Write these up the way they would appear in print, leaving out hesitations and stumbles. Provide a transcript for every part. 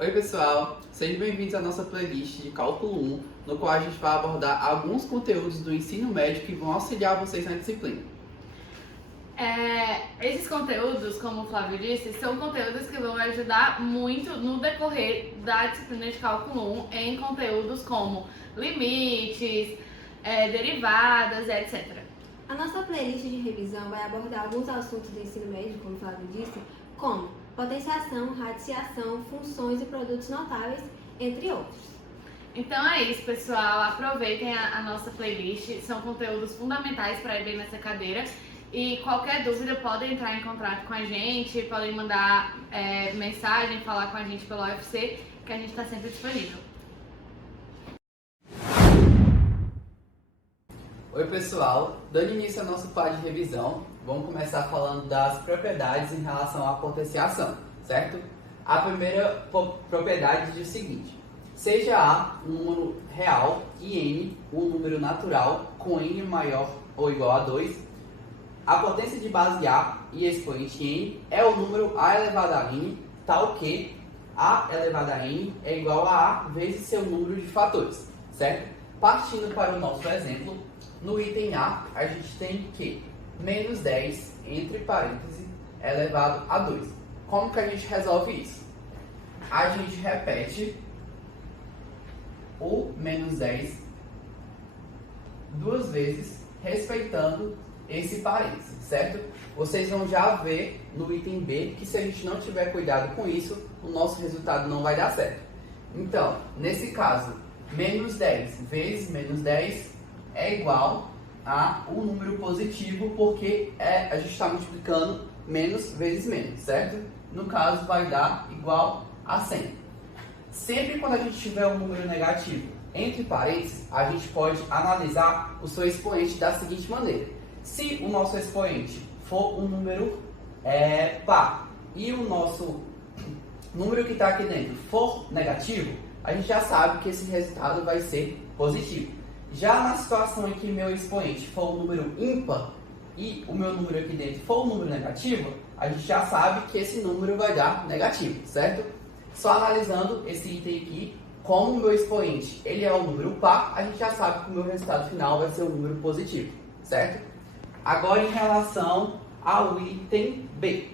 Oi pessoal, sejam bem-vindos à nossa playlist de Cálculo 1, no qual a gente vai abordar alguns conteúdos do ensino médio que vão auxiliar vocês na disciplina. Esses conteúdos, como o Flávio disse, são conteúdos que vão ajudar muito no decorrer da disciplina de Cálculo 1 em conteúdos como limites, derivadas, etc. A nossa playlist de revisão vai abordar alguns assuntos do ensino médio, como o Flávio disse, como potenciação, radiciação, funções e produtos notáveis, entre outros. Então é isso, pessoal. Aproveitem a nossa playlist, são conteúdos fundamentais para ir bem nessa cadeira. E qualquer dúvida podem entrar em contato com a gente, podem mandar mensagem, falar com a gente pelo UFC, que a gente está sempre disponível. Oi pessoal, dando início ao nosso quadro de revisão, vamos começar falando das propriedades em relação à potenciação, certo? A primeira propriedade diz o seguinte: seja A um número real e N um número natural com N maior ou igual a 2, a potência de base A e expoente N é o número A elevado a N, tal que A elevado a N é igual a A vezes seu número de fatores, certo? Partindo para o nosso exemplo, no item A, a gente tem que menos 10, entre parênteses, é elevado a 2. Como que a gente resolve isso? A gente repete o menos 10 duas vezes, respeitando esse parênteses, certo? Vocês vão já ver no item B que se a gente não tiver cuidado com isso, o nosso resultado não vai dar certo. Então, nesse caso, menos 10 vezes menos 10 é igual a um número positivo, porque a gente está multiplicando menos vezes menos, certo? No caso, vai dar igual a 100. Sempre quando a gente tiver um número negativo entre parênteses, a gente pode analisar o seu expoente da seguinte maneira: se o nosso expoente for um número par e o nosso número que está aqui dentro for negativo, a gente já sabe que esse resultado vai ser positivo. Já na situação em que meu expoente for um número ímpar e o meu número aqui dentro for um número negativo, a gente já sabe que esse número vai dar negativo, certo? Só analisando esse item aqui, como o meu expoente ele é um número par, a gente já sabe que o meu resultado final vai ser um número positivo, certo? Agora, em relação ao item B.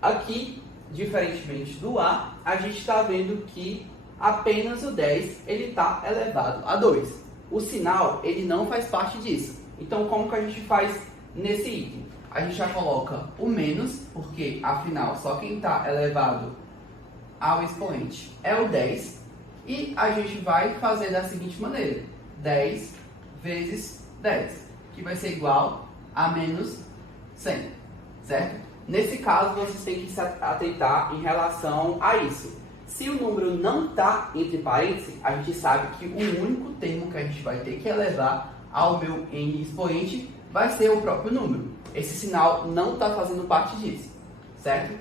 Aqui, diferentemente do A, a gente está vendo que apenas o 10 ele está elevado a 2. O sinal ele não faz parte disso. Então, como que a gente faz nesse item? A gente já coloca o menos, porque afinal só quem está elevado ao expoente é o 10. E a gente vai fazer da seguinte maneira: 10 vezes 10, que vai ser igual a menos 100, certo? Nesse caso, vocês têm que se atentar em relação a isso. Se o número não está entre parênteses, a gente sabe que o único termo que a gente vai ter que elevar ao meu n expoente vai ser o próprio número. Esse sinal não está fazendo parte disso, certo?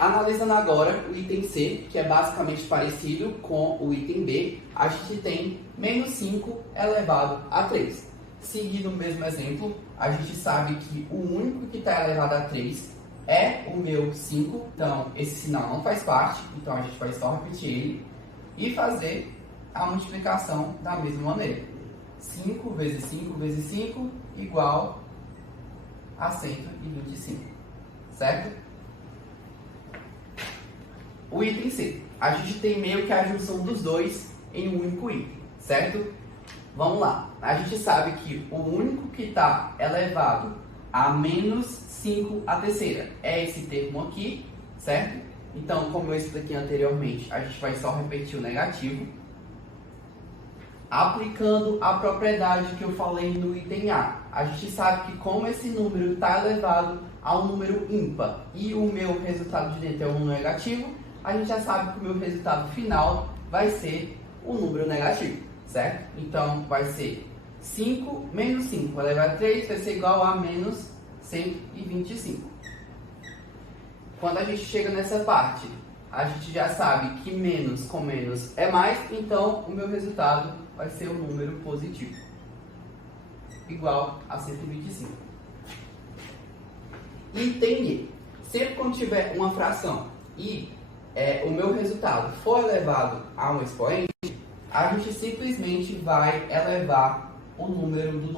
Analisando agora o item C, que é basicamente parecido com o item B, a gente tem menos 5 elevado a 3. Seguindo o mesmo exemplo, a gente sabe que o único que está elevado a 3 é o meu 5, então esse sinal não faz parte, então a gente vai só repetir ele e fazer a multiplicação da mesma maneira. 5 vezes 5 vezes 5 igual a 125, certo? O item C, a gente tem meio que a junção dos dois em um único item, certo? Vamos lá, a gente sabe que o único que está elevado a menos 5 a terceira é esse termo aqui, certo? Então, como eu expliquei anteriormente, a gente vai só repetir o negativo. Aplicando a propriedade que eu falei no item A gente sabe que como esse número está elevado a um número ímpar e o meu resultado de dentro é um número negativo, a gente já sabe que o meu resultado final vai ser o número negativo, certo? Então, vai ser 5 menos 5 elevado a 3 vai ser igual a menos 125. Quando a gente chega nessa parte, a gente já sabe que menos com menos é mais, então o meu resultado vai ser um número positivo, igual a 125. Item E. Sempre quando tiver uma fração e o meu resultado for elevado a um expoente, a gente simplesmente vai elevar o número do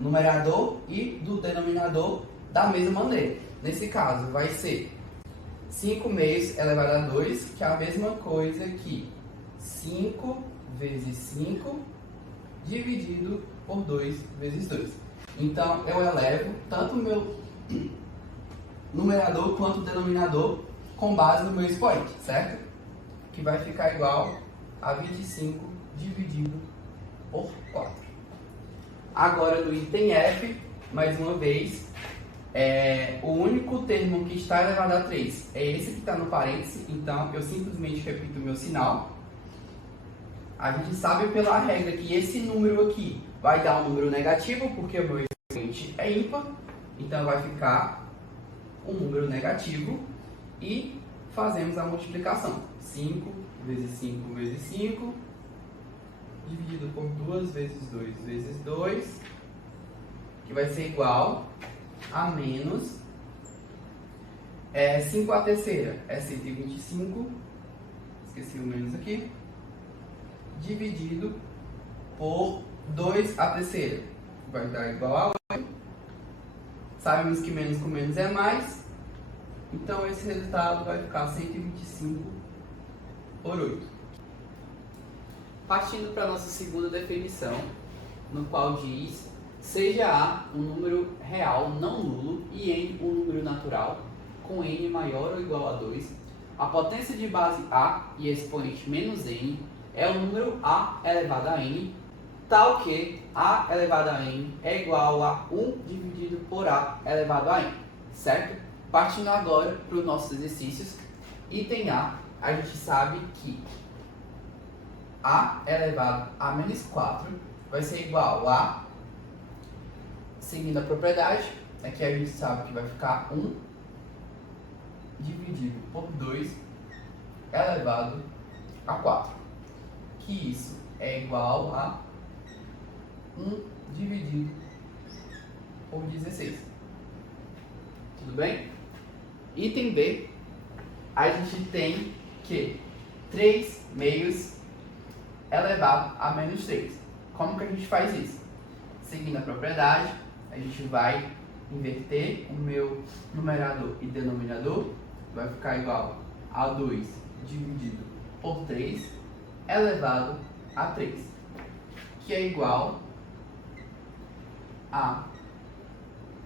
numerador e do denominador da mesma maneira. Nesse caso, vai ser 5 meios elevado a 2, que é a mesma coisa que 5 vezes 5 dividido por 2 vezes 2. Então, eu elevo tanto o meu numerador quanto o denominador com base no meu expoente, certo? Que vai ficar igual a 25 dividido por 4. Agora, no item F, mais uma vez, o único termo que está elevado a 3 é esse que está no parênteses, então eu simplesmente repito o meu sinal. A gente sabe pela regra que esse número aqui vai dar um número negativo, porque o meu expoente é ímpar, então vai ficar um número negativo e fazemos a multiplicação. 5 vezes 5 vezes 5, dividido por 2 vezes 2 vezes 2, que vai ser igual a menos 5 à terceira é 125, esqueci o menos aqui, dividido por 2 à terceira, vai dar igual a 8. Sabemos que menos com menos é mais, então esse resultado vai ficar 125 por 8. Partindo para a nossa segunda definição, no qual diz: seja A um número real não nulo e N um número natural, com N maior ou igual a 2, a potência de base A e expoente menos N é o número A elevado a N, tal que A elevado a N é igual a 1 dividido por A elevado a N, certo? Partindo agora para os nossos exercícios, item A, a gente sabe que A elevado a menos 4 vai ser igual a, seguindo a propriedade, aqui a gente sabe que vai ficar 1 dividido por 2 elevado a 4, que isso é igual a 1 dividido por 16. Tudo bem? Item B, a gente tem que 3 meios elevado a menos 3. Como que a gente faz isso? Seguindo a propriedade, a gente vai inverter o meu numerador e denominador, vai ficar igual a 2 dividido por 3 elevado a 3, que é igual a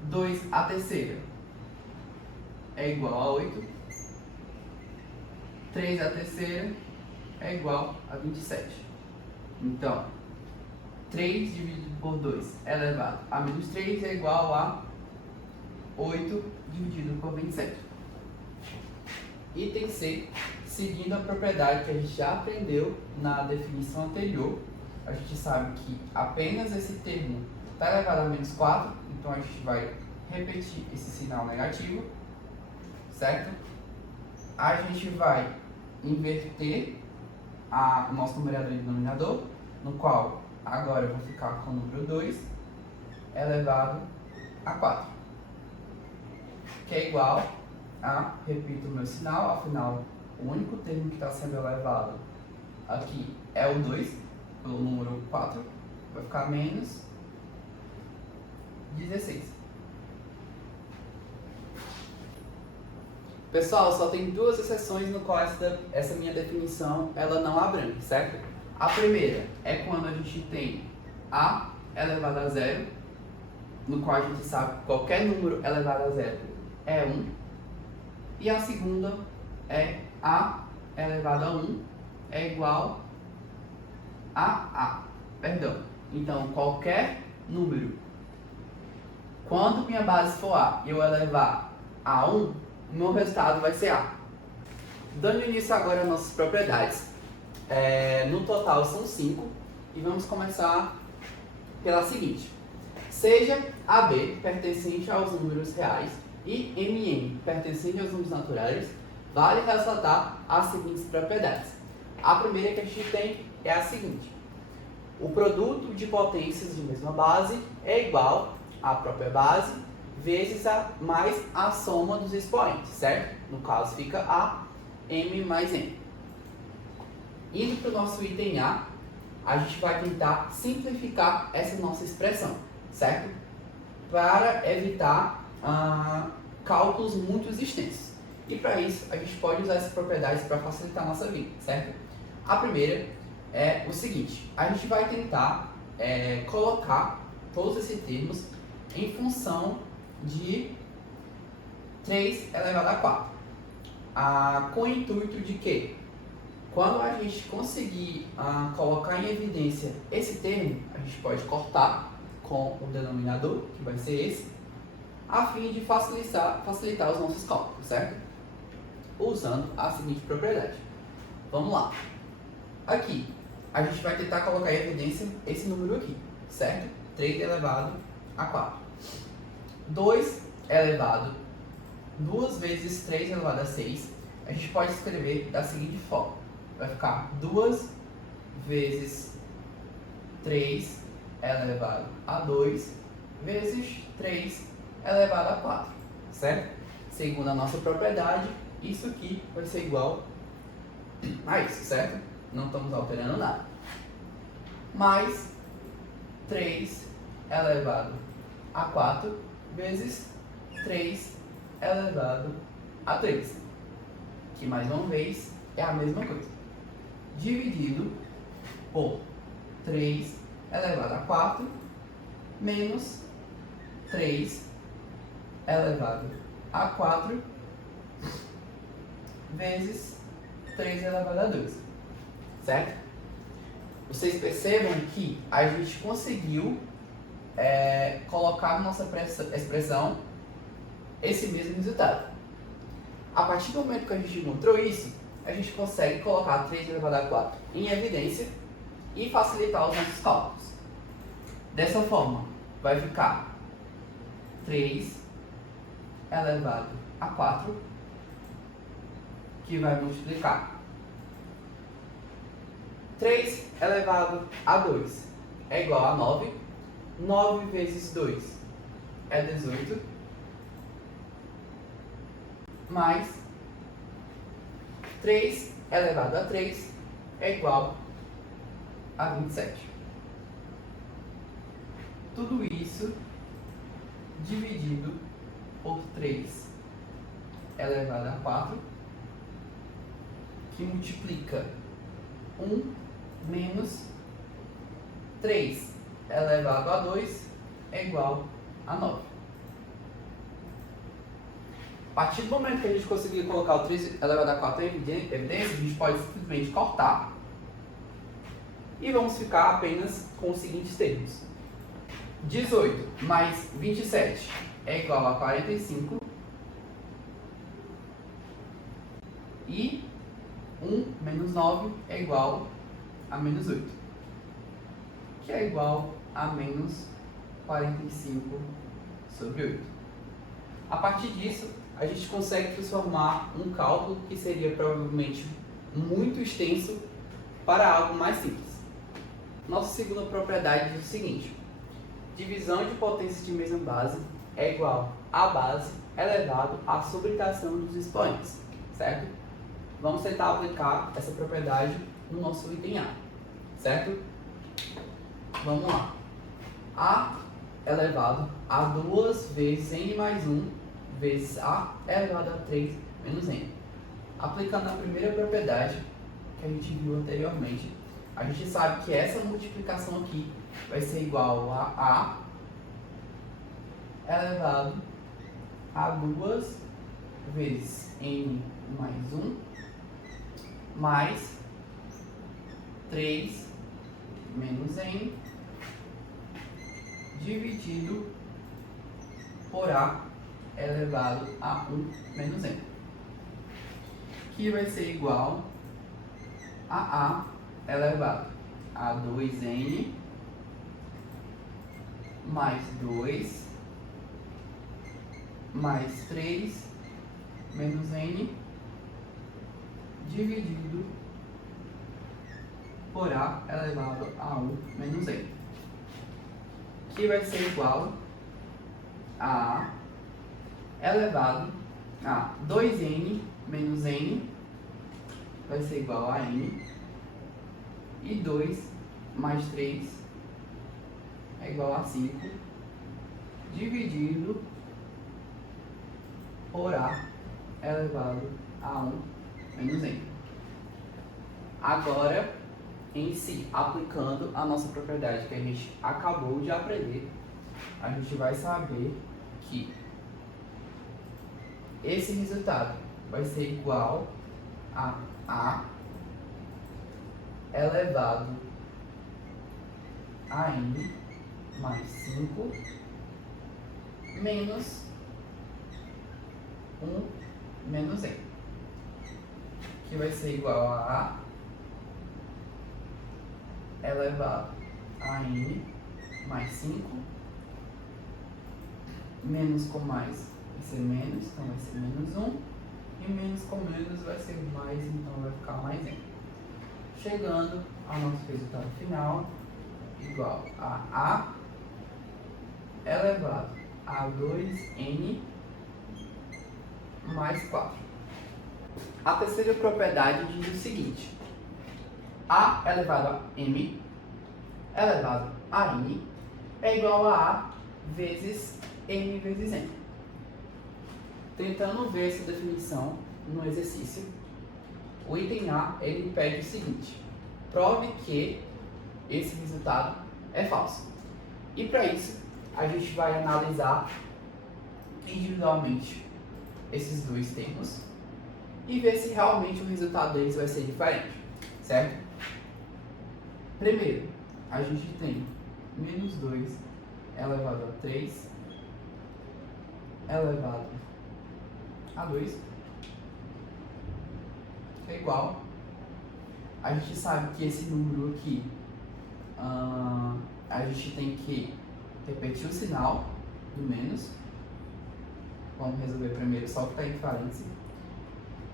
2 à terceira é igual a 8, 3 à terceira é igual a 27. Então, 3 dividido por 2 elevado a menos 3 é igual a 8 dividido por 27. Item C, seguindo a propriedade que a gente já aprendeu na definição anterior, a gente sabe que apenas esse termo está elevado a menos 4, então a gente vai repetir esse sinal negativo, certo? A gente vai inverter o nosso numerador e denominador, no qual agora eu vou ficar com o número 2 elevado a 4, que é igual a, repito o meu sinal, afinal o único termo que está sendo elevado aqui é o 2, pelo número 4, vai ficar menos 16. Pessoal, só tem duas exceções no qual essa minha definição ela não abrange, certo? A primeira é quando a gente tem A elevado a 0, no qual a gente sabe que qualquer número elevado a 0 é 1. E a segunda é A elevado a 1 é igual a A. Perdão. Então, qualquer número, quando minha base for A e eu elevar a 1, o meu resultado vai ser A. Dando início agora às nossas propriedades. No total são 5 e vamos começar pela seguinte: seja AB pertencente aos números reais e MN pertencente aos números naturais, vale ressaltar as seguintes propriedades. A primeira que a gente tem é a seguinte: o produto de potências de mesma base é igual à própria base vezes mais a soma dos expoentes, certo? No caso fica A m mais n. Indo para o nosso item A, a gente vai tentar simplificar essa nossa expressão, certo? Para evitar cálculos muito extensos. E para isso, a gente pode usar essas propriedades para facilitar a nossa vida, certo? A primeira é o seguinte: a gente vai tentar colocar todos esses termos em função de 3 elevado a 4. Com o intuito de que, quando a gente conseguir colocar em evidência esse termo, a gente pode cortar com o denominador, que vai ser esse, a fim de facilitar os nossos cálculos, certo? Usando a seguinte propriedade. Vamos lá. Aqui, a gente vai tentar colocar em evidência esse número aqui, certo? 3 elevado a 4. 2 elevado, 2 vezes 3 elevado a 6, a gente pode escrever da seguinte forma. Vai ficar 2 vezes 3 elevado a 2 vezes 3 elevado a 4, certo? Segundo a nossa propriedade, isso aqui vai ser igual a isso, certo? Não estamos alterando nada. Mais 3 elevado a 4 vezes 3 elevado a 3, que mais uma vez é a mesma coisa, dividido por 3 elevado a 4 menos 3 elevado a 4 vezes 3 elevado a 2, certo? Vocês percebam que a gente conseguiu colocar na nossa expressão esse mesmo resultado. A partir do momento que a gente encontrou isso, a gente consegue colocar 3 elevado a 4 em evidência e facilitar os nossos cálculos. Dessa forma, vai ficar 3 elevado a 4, que vai multiplicar 3 elevado a 2 é igual a 9. 9 vezes 2 é 18, mais 3 elevado a 3 é igual a 27. Tudo isso dividido por 3 elevado a 4, que multiplica 1 menos 3 elevado a 2 é igual a 9. A partir do momento que a gente conseguir colocar o 3 elevado a 4 em evidência, a gente pode simplesmente cortar e vamos ficar apenas com os seguintes termos. 18 mais 27 é igual a 45 e 1 menos 9 é igual a menos 8, que é igual a menos 45 sobre 8. A partir disso, a gente consegue transformar um cálculo que seria provavelmente muito extenso para algo mais simples. Nossa segunda propriedade diz o seguinte: divisão de potências de mesma base é igual a base elevado à subtração dos expoentes, certo? Vamos tentar aplicar essa propriedade no nosso item A, certo? Vamos lá. A elevado a 2 vezes n mais 1 vezes A elevado a 3 menos n. Aplicando a primeira propriedade que a gente viu anteriormente, a gente sabe que essa multiplicação aqui vai ser igual a elevado a 2 vezes n mais 1 mais 3 menos n dividido por A elevado a 1 menos n, que vai ser igual a elevado a 2n mais 2 mais 3 menos n dividido por A elevado a 1 menos n, que vai ser igual a elevado a 2n menos n vai ser igual a n, e 2 mais 3 é igual a 5, dividido por a elevado a 1 menos n. Agora, em si, aplicando a nossa propriedade que a gente acabou de aprender, a gente vai saber que esse resultado vai ser igual a elevado a n mais 5 menos 1 menos n, que vai ser igual a elevado a n mais 5, menos com mais vai ser menos, então vai ser menos 1, e menos com menos vai ser mais, então vai ficar mais n. Chegando ao nosso resultado final, igual a elevado a 2n mais 4. A terceira propriedade diz o seguinte: a elevado a m elevado a n é igual a vezes m vezes n. Tentando ver essa definição no exercício, o item A ele pede o seguinte: prove que esse resultado é falso. E para isso, a gente vai analisar individualmente esses dois termos e ver se realmente o resultado deles vai ser diferente, certo? Primeiro, a gente tem menos 2 elevado a 3 elevado a 2 é igual. A gente sabe que esse número aqui, a gente tem que repetir o sinal do menos. Vamos resolver primeiro só o que está em parênteses,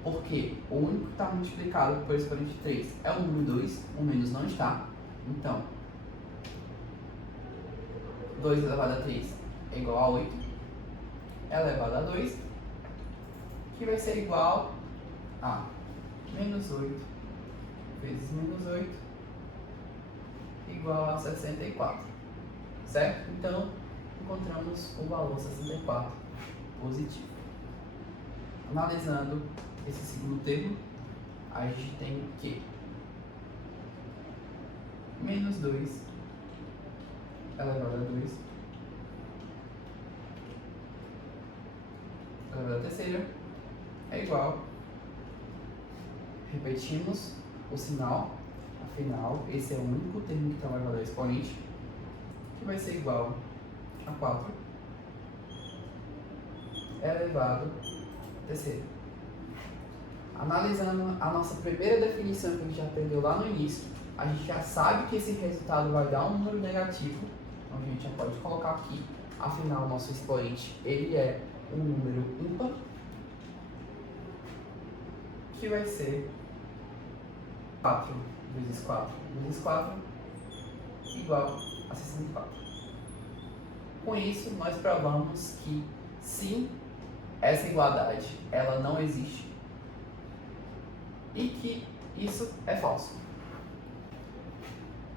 porque o único que está multiplicado por expoente 3 é o número 2, o menos não está. Então, 2 elevado a 3 é igual a 8 elevado a 2, que vai ser igual a menos 8 vezes menos 8 igual a 64, certo? Então, encontramos o valor 64 positivo. Analisando esse segundo termo, a gente tem que menos 2 elevado a 2 elevado a terceira é igual. Repetimos o sinal, afinal, esse é o único termo que está elevado a expoente, que vai ser igual a 4 elevado a terceira. Analisando a nossa primeira definição que a gente já aprendeu lá no início, a gente já sabe que esse resultado vai dar um número negativo, então a gente já pode colocar aqui, afinal, o nosso expoente ele é um número ímpar, que vai ser 4 vezes 4 vezes 4 igual a 64. Com isso, nós provamos que sim, essa igualdade ela não existe e que isso é falso.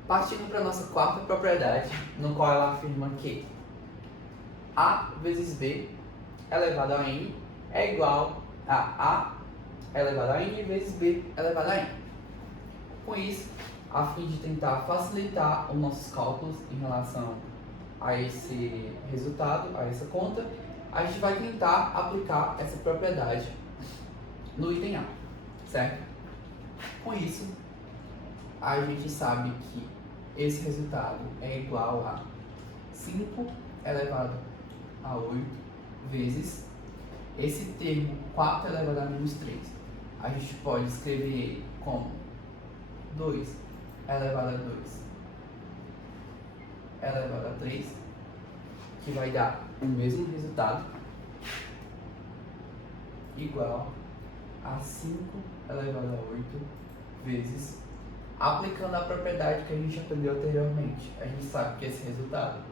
Partindo para a nossa quarta propriedade, no qual ela afirma que A vezes B elevado a N é igual a elevado a N vezes B elevado a N. Com isso, a fim de tentar facilitar os nossos cálculos em relação a esse resultado, a essa conta, a gente vai tentar aplicar essa propriedade no item A, certo? Com isso, a gente sabe que esse resultado é igual a 5 elevado a 8 vezes esse termo 4 elevado a menos 3. A gente pode escrever ele como 2 elevado a 2 elevado a 3, que vai dar o mesmo resultado, igual a 5 elevado a 8 vezes, aplicando a propriedade que a gente aprendeu anteriormente. A gente sabe que esse resultado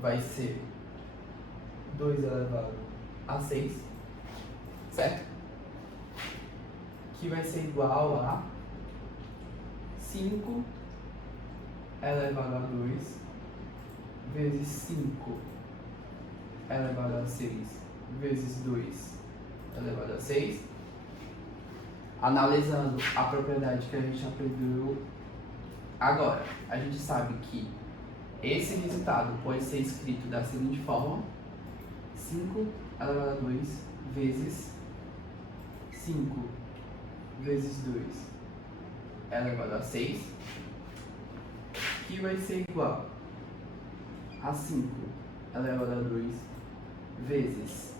vai ser 2 elevado a 6, certo? que vai ser igual a 5 elevado a 2 vezes 5 elevado a 6 vezes 2 elevado a 6. Analisando a propriedade que a gente aprendeu agora, a gente sabe que esse resultado pode ser escrito da seguinte forma: 5 elevado a 2 vezes 5 vezes 2 elevado a 6, que vai ser igual a 5 elevado a 2 vezes,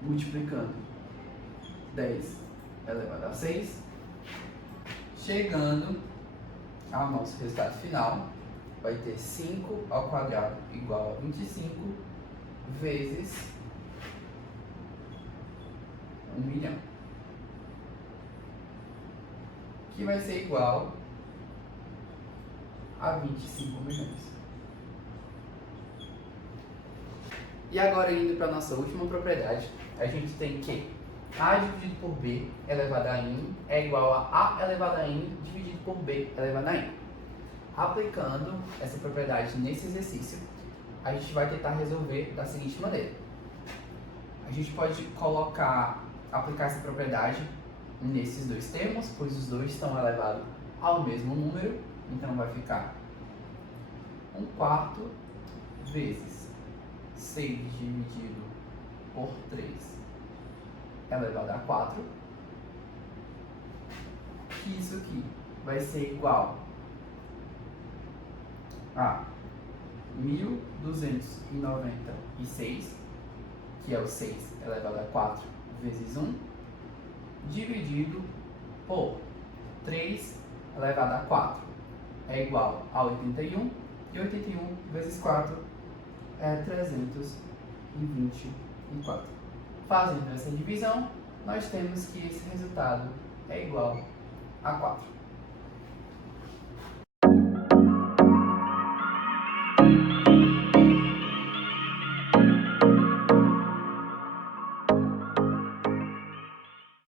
multiplicando, 10 elevado a 6, chegando ao nosso resultado final, vai ter 5 ao quadrado igual a 25 vezes 1 milhão, que vai ser igual a 25 milhões. E agora, indo para a nossa última propriedade, a gente tem que A dividido por B elevado a N é igual a A elevado a N dividido por B elevado a N. Aplicando essa propriedade nesse exercício, a gente vai tentar resolver da seguinte maneira. A gente pode aplicar essa propriedade nesses dois termos, pois os dois estão elevados ao mesmo número, então vai ficar 1/4 vezes 6 dividido por 3 elevado a 4, que isso aqui vai ser igual a 1.296, que é o 6 elevado a 4 vezes 1, dividido por 3 elevado a 4, é igual a 81, e 81 vezes 4 é 324. Fazendo essa divisão, nós temos que esse resultado é igual a 4.